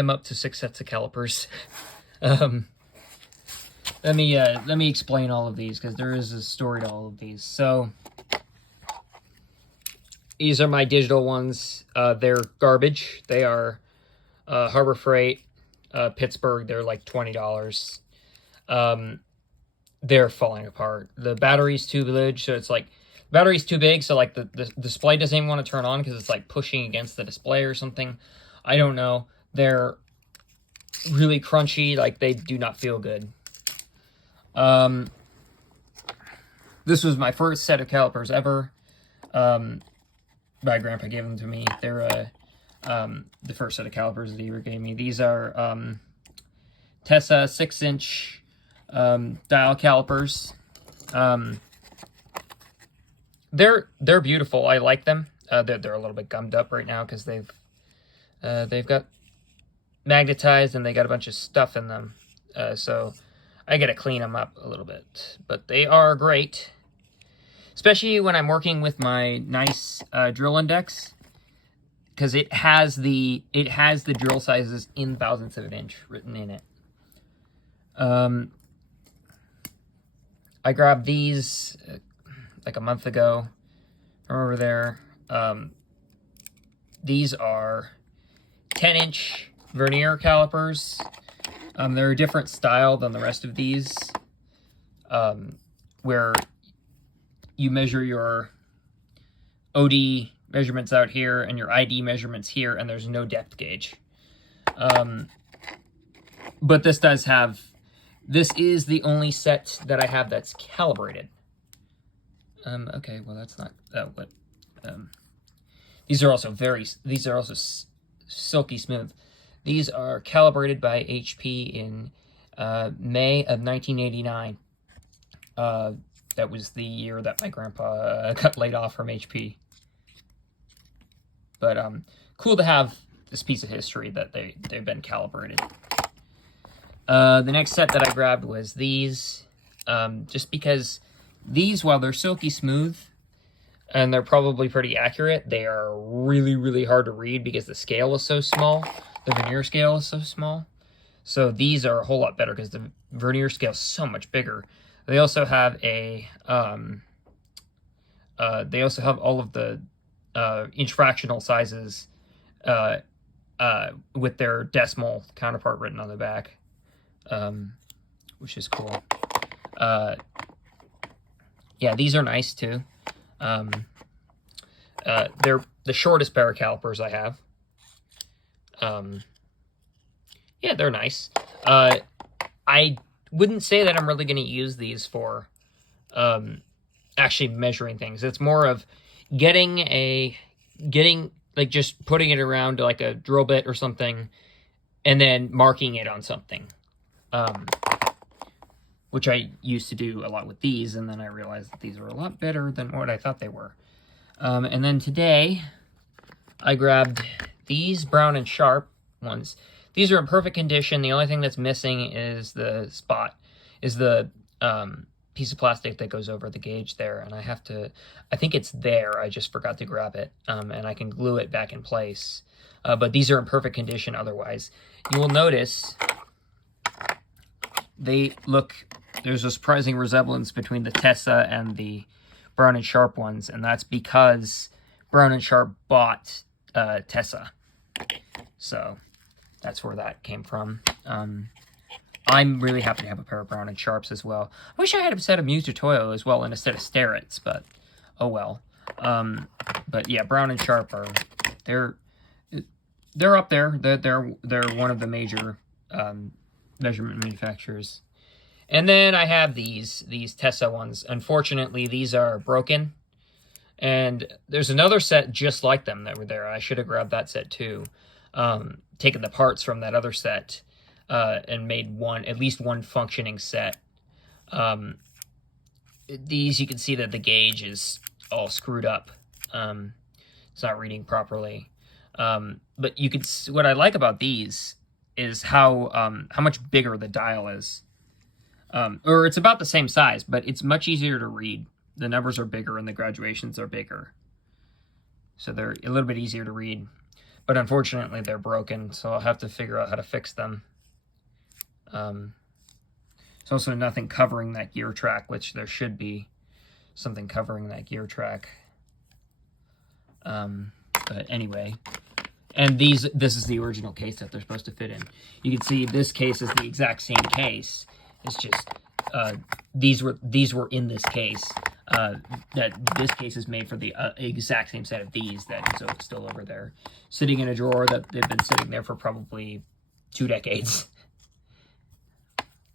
I'm up to 6 sets of calipers. Let me explain all of these, because there is a story to all of these. So these are my digital ones. They're garbage. They are Harbor Freight, Pittsburgh. They're like $20. They're falling apart. The battery's too big, so it's like battery's too big, so like the display doesn't even want to turn on because it's like pushing against the display or something. I don't know. They're really crunchy. Like, they do not feel good. This was my first set of calipers ever. My grandpa gave them to me. They're the first set of calipers that he ever gave me. These are Tesa 6-inch dial calipers. They're beautiful. I like them. They're a little bit gummed up right now because they've got magnetized and they got a bunch of stuff in them. So I gotta clean them up a little bit. But they are great, especially when I'm working with my nice drill index, because it has the drill sizes in thousandths of an inch written in it. I grabbed these like a month ago from over there. These are 10-inch vernier calipers. They're a different style than the rest of these, where you measure your OD measurements out here and your ID measurements here, and there's no depth gauge. But this does have, this is the only set that I have that's calibrated. Okay, well that's not what. These are also silky smooth. These are calibrated by HP in May of 1989. That was the year that my grandpa got laid off from HP. But cool to have this piece of history that they've been calibrated. The next set that I grabbed was these, just because these, while they're silky smooth and they're probably pretty accurate, they are really, really hard to read because the scale is so small. The vernier scale is so small. So these are a whole lot better because the vernier scale is so much bigger. They also have a, they also have all of the inch fractional sizes with their decimal counterpart written on the back, which is cool. Yeah, these are nice too. They're the shortest pair of calipers I have. Yeah, they're nice. I wouldn't say that I'm really going to use these for actually measuring things. It's more of getting like just putting it around to like a drill bit or something and then marking it on something. Which I used to do a lot with these, and then I realized that these were a lot better than what I thought they were. And then today, I grabbed these Brown Sharpe ones. These are in perfect condition. The only thing that's missing is the piece of plastic that goes over the gauge there, and I think it's there, I just forgot to grab it, and I can glue it back in place. But these are in perfect condition otherwise. You will notice there's a surprising resemblance between the Tesa and the Brown Sharpe ones, and that's because Brown Sharpe bought Tesa. So that's where that came from. I'm really happy to have a pair of Brown Sharpes as well. I wish I had a set of Muse Toyo as well instead of Starrett's, but oh well. But yeah, Brown Sharpe they're up there. They're one of the major measurement manufacturers. And then I have these Tesa ones. Unfortunately, these are broken. And there's another set just like them that were there. I should have grabbed that set too. Taken the parts from that other set and made at least one functioning set. These, you can see that the gauge is all screwed up. It's not reading properly. But you can see, what I like about these is how much bigger the dial is. Or it's about the same size, but it's much easier to read. The numbers are bigger and the graduations are bigger. So they're a little bit easier to read. But unfortunately, they're broken, so I'll have to figure out how to fix them. There's also nothing covering that gear track, which there should be something covering that gear track. But anyway, and this is the original case that they're supposed to fit in. You can see this case is the exact same case. It's just these were in this case. That this case is made for the exact same set of these that is still over there, sitting in a drawer that they've been sitting there for probably 2 decades.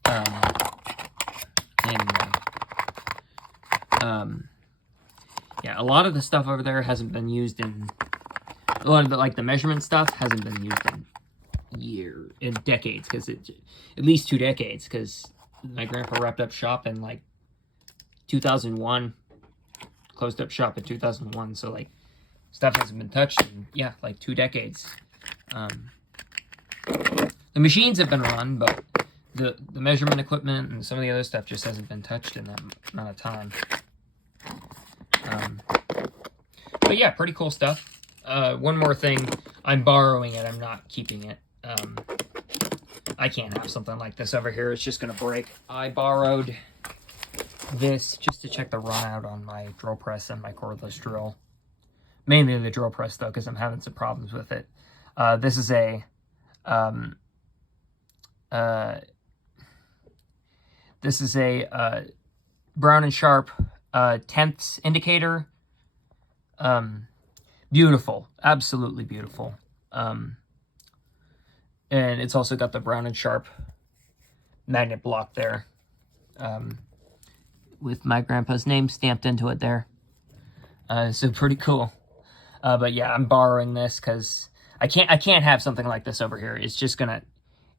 Anyway, yeah, a lot of the stuff over there hasn't been used in. A lot of the, like the measurement stuff hasn't been used in decades, because at least 2 decades, because my grandpa wrapped up shop in like 2001, closed up shop in 2001, so like stuff hasn't been touched in, yeah, like 2 decades. The machines have been run, but the measurement equipment and some of the other stuff just hasn't been touched in that amount of time. But yeah, pretty cool stuff. One more thing, I'm borrowing it, I'm not keeping it. I can't have something like this over here, it's just gonna break. I borrowed this just to check the run out on my drill press and my cordless drill. Mainly the drill press though, because I'm having some problems with it. This is a Brown Sharpe tenths indicator. Beautiful, absolutely beautiful. And it's also got the Brown Sharpe magnet block there, with my grandpa's name stamped into it there. So pretty cool. But yeah, I'm borrowing this because I can't have something like this over here. It's just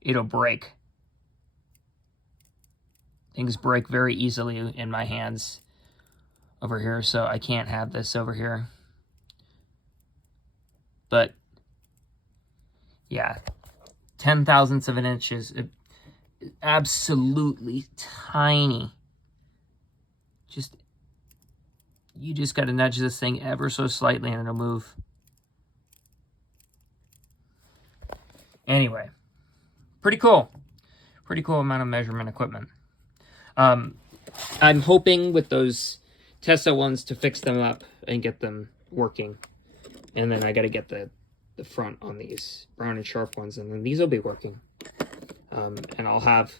it'll break. Things break very easily in my hands over here, so I can't have this over here. But yeah, 0.010 of an inch is absolutely tiny. You just got to nudge this thing ever so slightly and it'll move. Anyway, pretty cool. Pretty cool amount of measurement equipment. I'm hoping with those Tesa ones to fix them up and get them working. And then I got to get the front on these Brown Sharpe ones, and then these will be working. And I'll have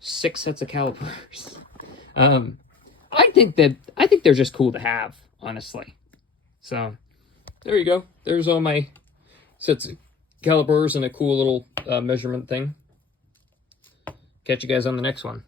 6 sets of calipers. I think they're just cool to have, honestly. So there you go. There's all my sets of calipers and a cool little measurement thing. Catch you guys on the next one.